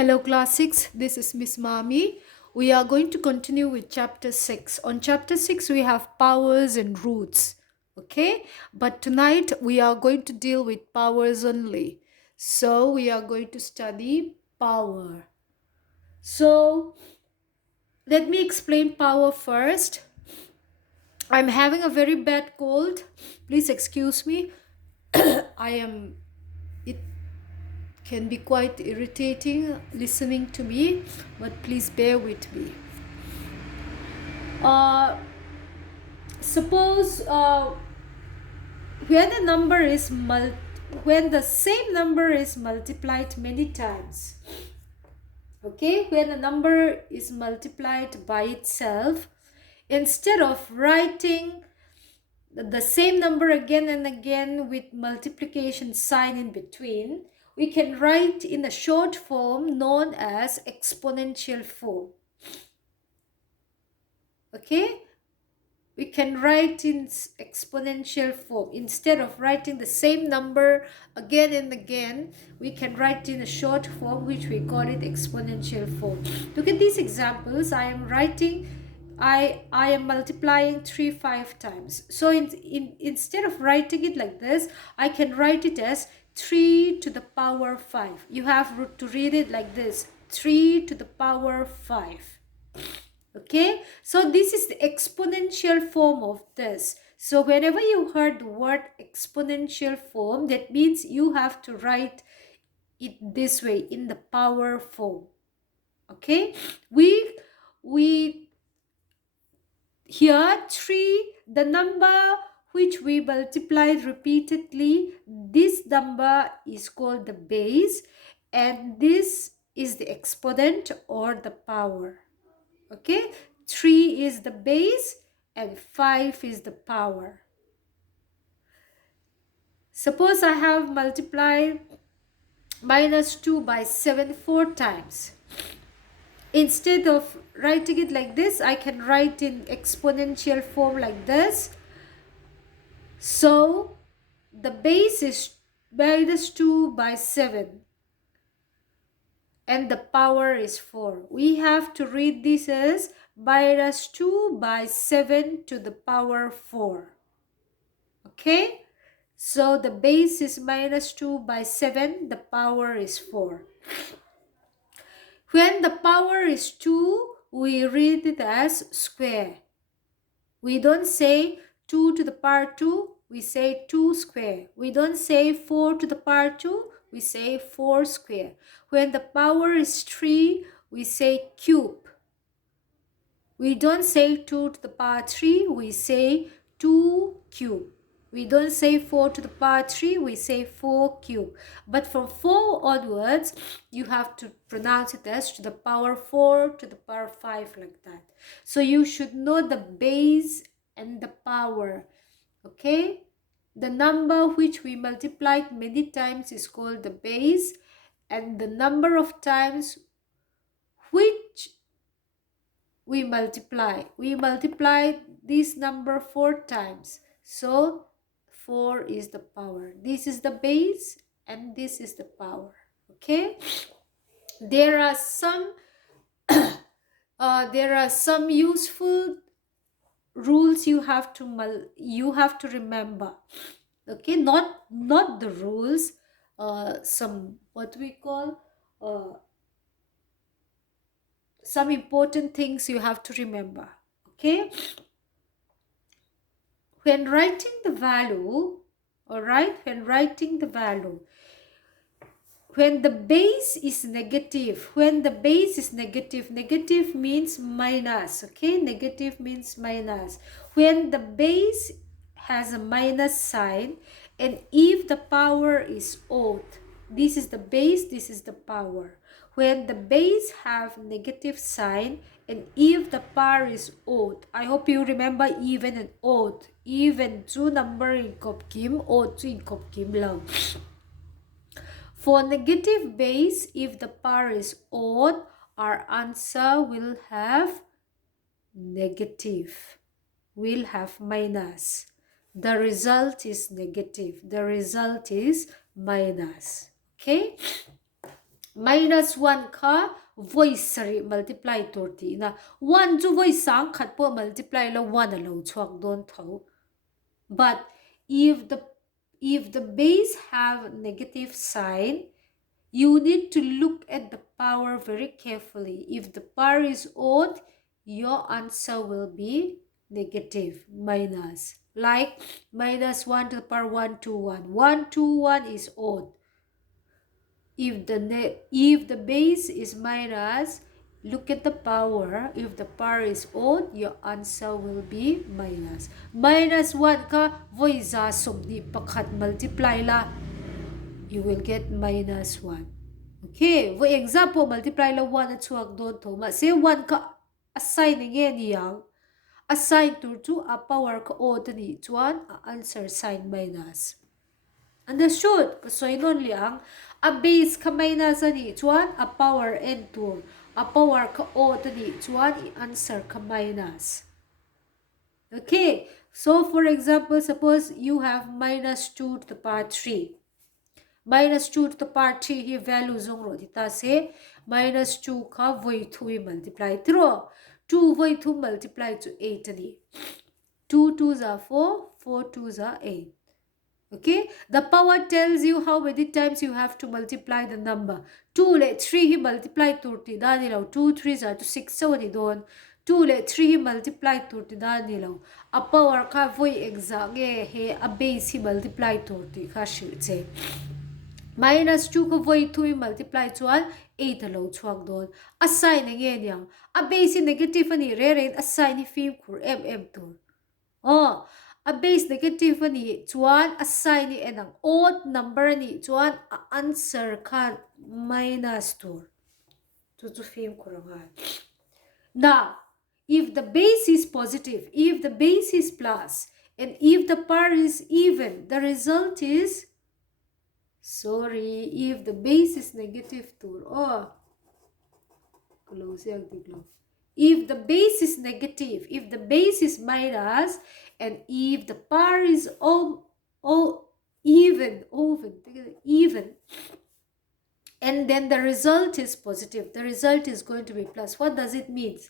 Hello class 6, this is Miss Mami. We are going to continue with chapter 6. On chapter 6 we have powers and roots. Okay? But tonight we are going to deal with powers only. So we are going to study power. So let me explain power first. I'm having a very bad cold. Please excuse me. It can be quite irritating listening to me, but please bear with me. Uh, suppose when the number is when the same number is multiplied many times, okay, when a number is multiplied by itself, instead of writing the same number again and again with multiplication sign in between, we can write in a short form known as exponential form. Okay, we can write in exponential form. Instead of writing the same number again and again, we can write in a short form, which we call it exponential form. Look at these examples. I am multiplying 3 5 times. So instead of writing it like this, I can write it as 3 to the power 5. You have to read it like this: 3 to the power 5. Okay, so this is the exponential form of this. So whenever you heard the word exponential form, that means you have to write it this way, in the power form. Okay, we here 3, the number which we multiplied repeatedly, this number is called the base, and this is the exponent or the power. Okay, 3 is the base and 5 is the power. Suppose I have multiplied minus 2 by 7 4 times. Instead of writing it like this, I can write in exponential form like this. So the base is minus 2 by 7 and the power is 4. We have to read this as minus 2 by 7 to the power 4. Okay, so the base is minus 2 by 7, the power is 4. When the power is 2, we read it as square. We don't say 2 to the power 2, we say 2 square. We don't say 4 to the power 2, we say 4 square. When the power is 3, we say cube. We don't say 2 to the power 3, we say 2 cube. We don't say 4 to the power 3, we say 4 cube. But from 4 onwards, you have to pronounce it as to the power 4 to the power 5, like that. So you should know the base and the power. Okay? The number which we multiplied many times is called the base, and the number of times which we multiply this number 4 times. So 4 is the power. This is the base and this is the power. Okay, there are some useful rules you have to remember. Okay, not the rules, some what we call some important things you have to remember. Okay, when writing the value, all right, when the base is negative, negative means minus. Okay, negative means minus. When the base has a minus sign, and if the power is odd, this is the base, this is the power. When the base have negative sign and if the power is odd, I hope you remember even and odd. Even two number in Kop Kim, odd two in Kop Kim lang. For negative base, if the power is odd, our answer will have negative, will have minus. The result is negative. The result is minus. Okay? minus 1 ka voice sari multiply torti na 1 ju voice sang khat po multiply lo 1 alo chuak don tho. But if the base have negative sign, you need to look at the power very carefully. If the power is odd, your answer will be negative, minus. Like minus 1 to the power 121. 121 is odd. If the base is minus, look at the power. If the power is odd, your answer will be minus. Minus 1 ka voiza sumni pakhat multiply la, you will get minus 1. Okay, for example, multiply la 1 at chuak don to ma say 1 ka assign again yang assign to a power ka odd ni chuan a answer sign minus. Understood? Kasoinon liang a base ka minus ani chuan a power n tur a power ka odd ni chuan I answer ka minus. Okay, so for example, suppose you have minus 2 to the power 3. Minus 2 to the power 3 hi value zong ro dita se minus 2 ka voi thui multiply thro 2 voi thu multiply to 8 ani 2 2s are 4 4 2s are 8. Okay, the power tells you how many times you have to multiply the number. 2 le 3 hi multiply turti dani lo 2 3s are to 6 so ni don 2 le 3 hi multiply turti dani lo a power ka voi exact he a base hi multiply turti kha shil che minus 2 ko voi thui multiply chuan 8 alo chuak don a sign again yang a base negative ani re a sign hi fim khur mm tur oh a base negative ani chuan a sign ni enang odd number ani chuan a answer khan minus tur chu fim khuranga. Now if the base is positive, if the base is plus, and if the power is even, the result is if the base is negative tur close if the base is negative, if the base is minus, and if the power is even, and then the result is positive, the result is going to be plus. What does it mean?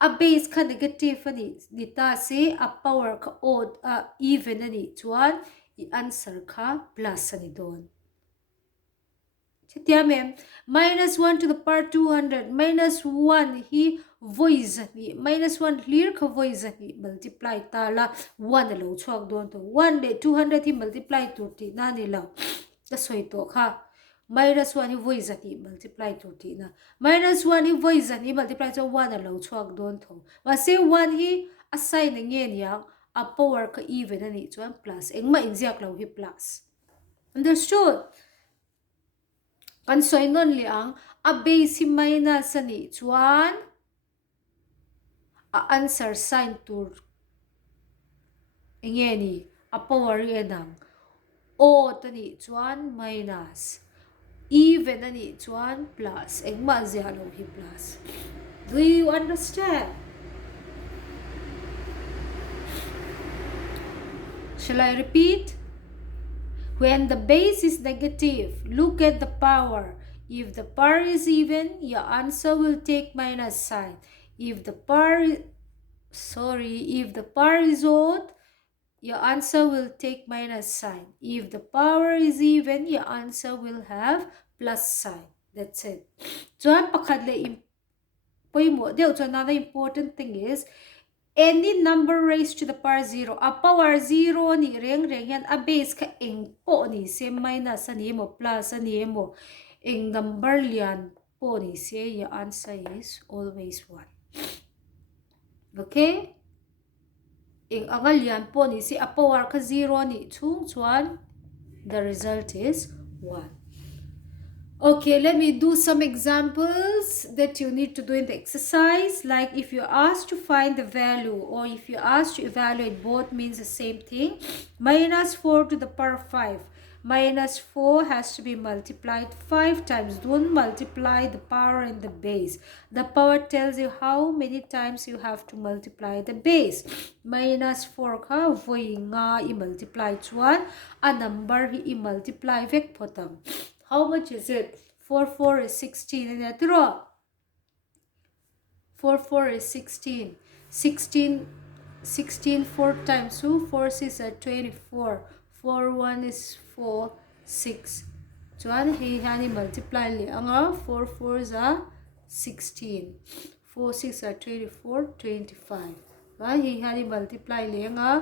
A base ka negative ani nita se a power ka odd even ani chuan I answer ka plus ani don. Minus 1 to the power 200 minus 1 hi voice ni minus 1 clear ka voice ni multiply ta la 1 lo chuak don to 1 le 200 hi multiply to ti na ni lo ta soi to kha minus 1 hi voice ni multiply to ti na minus 1 hi voice ni multiply to 1 lo chuak don to wa se 1 hi assign nge yang a power ka even ani chuan plus engma inziak lo hi plus. Understood? Kan soinon liang a base minus ani chuan a answer sign tur nge ni a power enang odd ani chuan minus even ani chuan plus engma zia lo hi plus. Do you understand? Shall I repeat? When the base is negative, look at the power. If the power is even, your answer will take minus sign. If the power is odd, your answer will take minus sign. If the power is even, your answer will have plus sign. That's it. So another important thing is any number raised to the power 0. A power 0 ni reng yan a base ka eng po ni se minus ani mo plus ani mo eng number lian po ni se your answer is always 1. Okay? Eng angal lian po ni se a power ka 0 ni chung chuan the result is 1. Okay, let me do some examples that you need to do in the exercise. Like if you're asked to find the value or if you're asked to evaluate, both means the same thing. Minus 4 to the power 5. Minus 4 has to be multiplied 5 times. Don't multiply the power and the base. The power tells you how many times you have to multiply the base. Minus 4 ka voi nga I multiply chuan a number I multiply vek potang. How much is it? 4 4 is 16 and that draw 4 4 is 16 16 16 4 times 2 4 6 are 24 4 1 is 4 6 chuan he hani multiply le anga 4 4s are 16 4 6 are 24 25 chuan he hani multiply le anga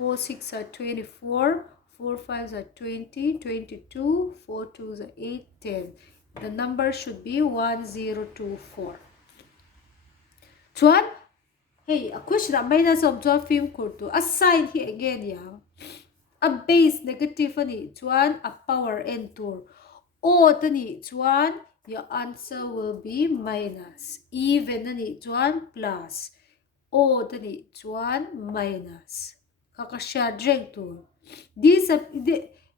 4 6 are 24 4 5s are 20 22 4 2s are 8 10 the number should be 1024 chuan hey a question a minus of chuan film kurtu a sign here again yang a base negative ani chuan a power n tur o tani chuan your answer will be minus even ani chuan plus o tani chuan minus kakasha drink tur this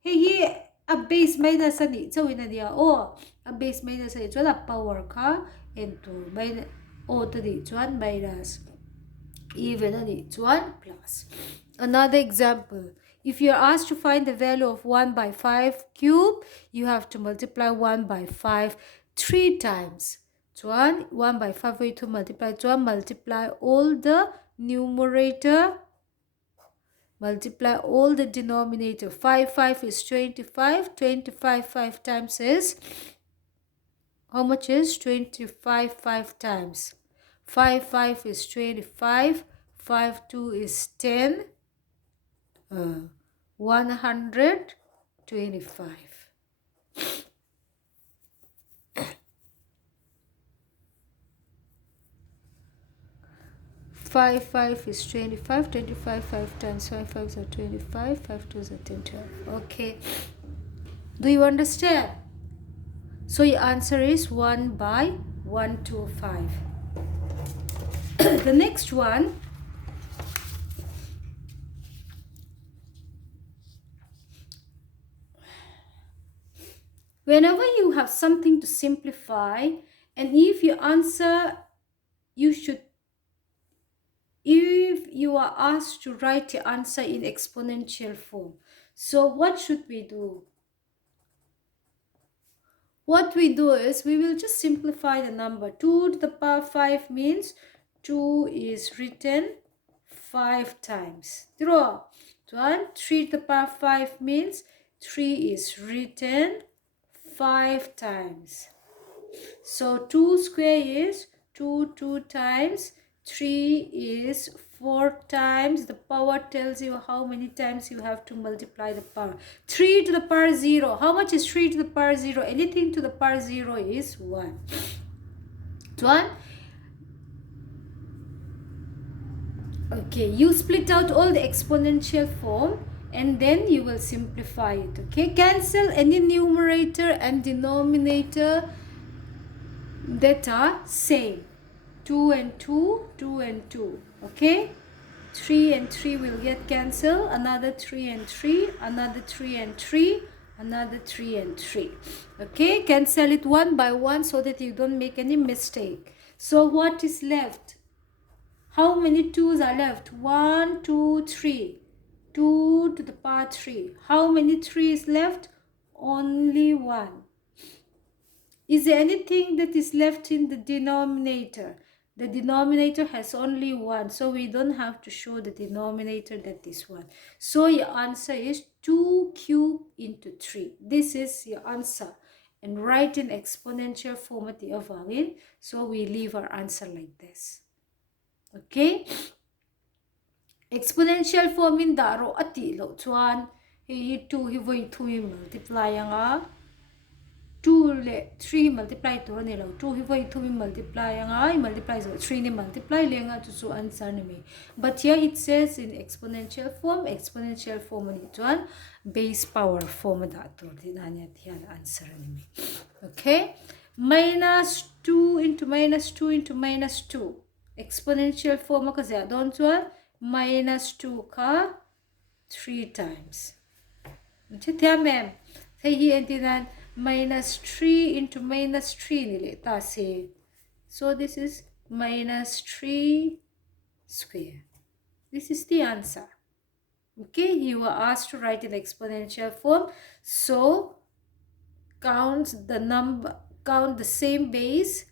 hey a base minus ani chawin ani o a base minus ani chuan a power kha n tur minus o tani chuan minus even ani chuan plus. Another example, if you're asked to find the value of 1 by 5 cube, you have to multiply 1 by 5 3 times. Chuan 1 by 5 way to multiply. Chuan multiply all the numerator, multiply all the denominator. 5 5 is 25. 25 5 times is, how much is 25 5 times? 5 5 is 25. 5 2 is 10. 125. 5 5 is 25. 25 5 times 5 5s are 25. 5 2s are 10 12. Okay. Do you understand? So your answer is 1 by 125. The next one, whenever you have something to simplify, and if you answer, if you are asked to write the answer in exponential form. So what should we do? What we do is we will just simplify the number. 2 to the power 5 means 2 is written 5 times. Draw. 3 to the power 5 means 3 is written 5 times. So 2 square is 2 times. 3 is 4 times. The power tells you how many times you have to multiply the power. 3 to the power 0. How much is 3 to the power 0? Anything to the power 0 is 1. 1. Okay, you split out all the exponential form and then you will simplify it. Okay, cancel any numerator and denominator that are same. 2 and 2, 2 and 2. Okay, 3 and 3 will get cancelled. Another 3 and 3, another 3 and 3, another 3 and 3. Okay, cancel it one by one so that you don't make any mistake. So what is left? How many 2's are left? 1, 2, 3. 2 to the power 3. How many 3's left? Only 1. Is there anything that is left in the denominator? The denominator has only 1, so we don't have to show the denominator that is 1. So your answer is 2 cubed into 3. This is your answer. And write in exponential form at the avangin. So we leave our answer like this. Okay? Exponential form in daro ati lo chuan he 2 he voi 2 multiply anga 2 le 3 multiply to ni lo 2 hi voi 2 multiply anga multiply so 3 ni multiply lenga to so answer ni me. But here it says in exponential form ni chuan base power form da to dinanya thian answer ni me. Okay, minus 2 into minus 2 into minus 2 exponential form ka za don chuan minus 2 ka 3 times. Chithya ma'am say hi antinan minus 3 into minus 3 nile ta se. So this is minus 3 square. This is the answer. Okay, you were asked to write in exponential form. So count count the same base,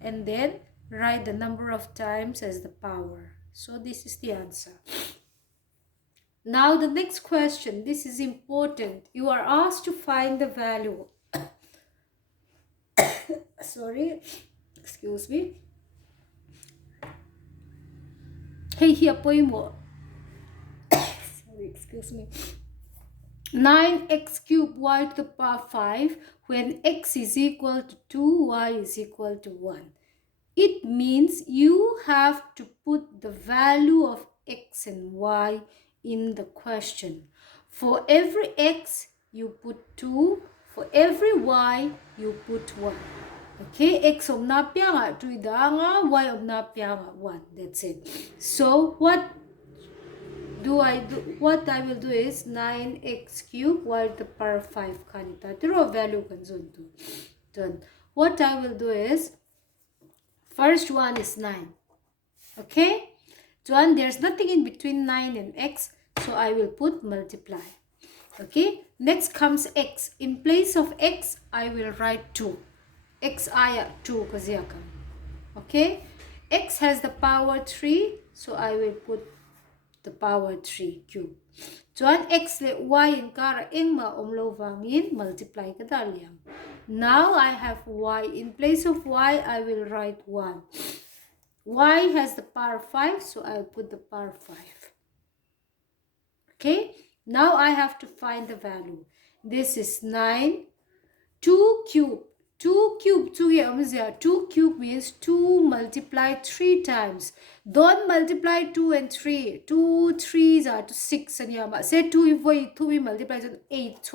and then write the number of times as the power. So this is the answer. Now the next question, this is important. You are asked to find the value. Sorry, excuse me. Hey, here, poimo. Sorry, excuse me. 9x cubed y to the power 5 when x is equal to 2, y is equal to 1. It means you have to put the value of x and y in the question. For every x, you put 2. For every y, you put 1. Okay, x of na pianga 2 danga, y of na pianga 1. That's it. So what I will do is 9x cubed y to the power 5 kanita. Tiro value kan done. What I will do is first one is 9. Okay? John, there's nothing in between 9 and x, so I will put multiply. Okay? Next comes x. In place of x, I will write 2. X aya 2 kaziaka. Okay? X has the power 3, so I will put the power 3 cube. John, x le y in kara ingma omlo vangin multiply kadaliam. Now I have y. In place of y, I will write 1. Y has the power 5, so I'll put the power 5. Okay, now I have to find the value. This is 9. 2 cube. 2 cube. 2 cube means 2 multiplied 3 times. Don't multiply 2 and 3. 2 3s are to 6. And say 2 if we multiply to 8.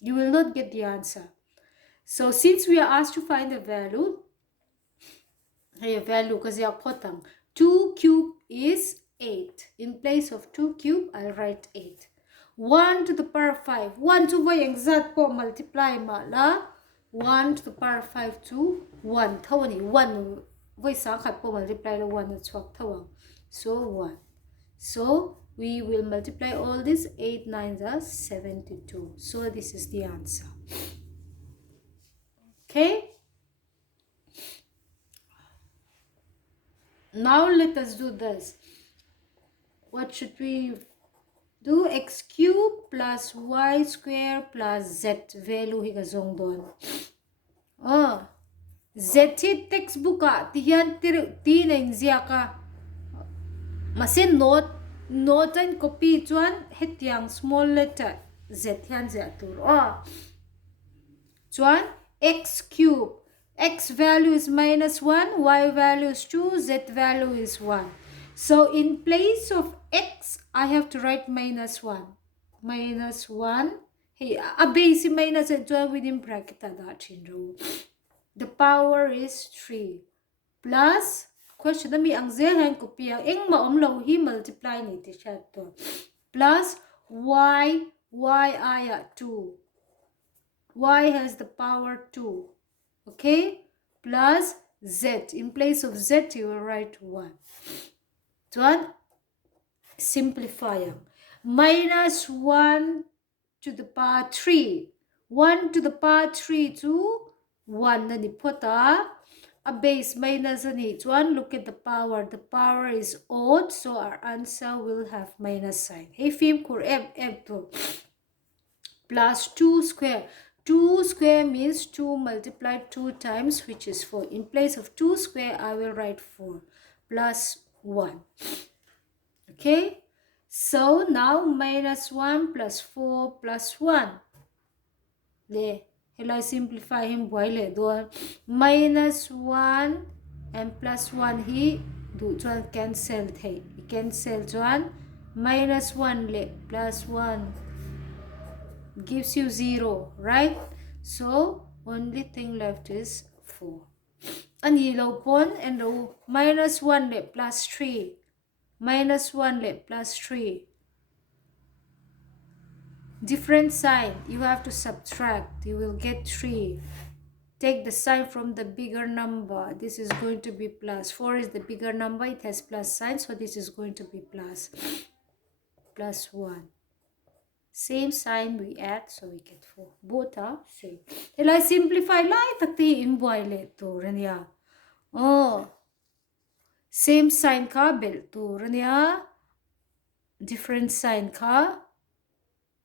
You will not get the answer. So since we are asked to find the value, because 2 cube is 8. In place of 2 cube, I'll write 8. 1 to the power 5. 1 to the exact po multiply mala. 1 to the power 5 to 1. Thawani 1 voice sakhat po multiply la 1 at swak thawang. So 1. So we will multiply all this. 8 9s are 72. So this is the answer. Okay. Now let us do this. What should we do? X cube plus y square plus z value higa zong don. Z hit textbook ka tiyan tin inzia ka. Masin note and copy chuan het yang small letter z hian zia tur. Chuan x cube. X value is minus 1, y value is 2, z value is 1. So in place of x, I have to write minus 1. Minus 1. Hey, a base minus and 12 within bracket. The power is 3. Plus, question na mi ang zehan ko piang ing maomlaw hi multiply ni t-shirt to. Plus y aya 2. Y has the power 2. Okay, plus z. In place of z, you will write 1. So, simplifying. Minus 1 to the power 3. 1 to the power 3 to 1. Nani pota. A base minus an each. 1, look at the power. The power is odd, so our answer will have minus sign. Hey, film kur to. Plus 2 square. 2 square means 2 multiplied 2 times, which is 4. In place of 2 square, I will write 4 plus 1. Okay? So now minus 1 plus 4 plus 1. Hello, simplify him boile do. Minus 1 and plus 1 he do cancel thay. Cancel 1. Minus 1 le plus 1. Gives you 0, right? So only thing left is 4. And yellow pon and the minus 1 le plus 3. Minus 1 le plus 3. Different sign. You have to subtract. You will get 3. Take the sign from the bigger number. This is going to be plus. 4 is the bigger number. It has plus sign. So this is going to be plus. Plus 1. Same sign we add, so we get 4. Both are same. Then I simplify like takti imboile to rania. Oh, same sign ka bel to rania. Different sign ka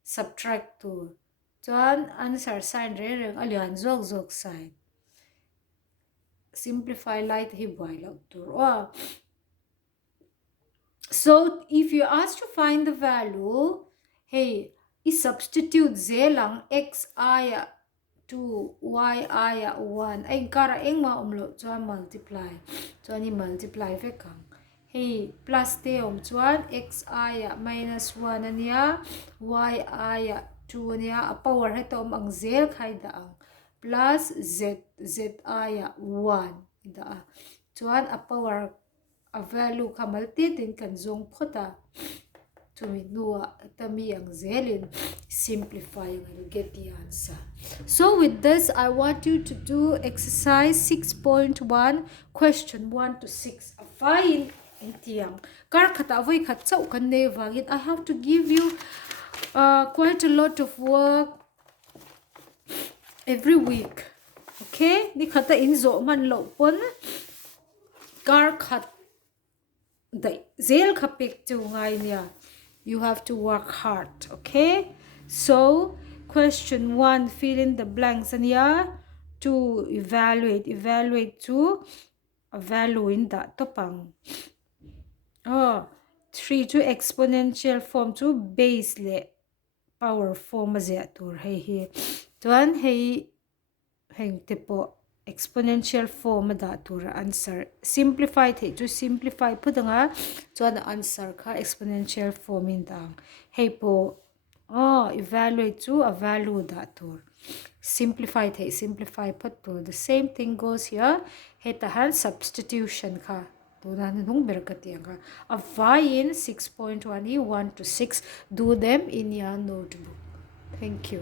subtract to. Chuan answer sign re reng alian zok zok sign. Simplify like hi boile to. Oh. So if you ask to find the value, hey, is substitute zelang x aya 2 y aya 1 ay kara eng ma umlo chuan multiply chuan ni multiply ve kang hey plus te chuan x aya minus 1 ania y aya 2 ania a power he tom ang zel khai da ang plus z aya 1 da chuan a power a value kamalti tin kan zong phota to me nuwa tami ang zelin simplifying and get the answer. So with this I want you to do exercise 6.1 question 1 to 6 a fine intiam kar khata voi khat chau kan ne wangin I have to give you quite a lot of work every week. Okay, ni khata in zo man lo pon kar khat dai zel khapik chu ngai nia. You have to work hard, okay? So, question 1, fill in the blanks. And yeah, 2, evaluate to a value in that topang. Oh, 3, to exponential form to base le power form tur hey here. Tuan hey heng tipo exponential form da tur answer simplify the to simplify pudanga chuan answer kha exponential form in dang hey po evaluate to a value da tur simplify put to the same thing goes here hey ta han substitution kha to na nung berkatiang ka apply in 6.1 1 to 6 do them in your notebook. Thank you.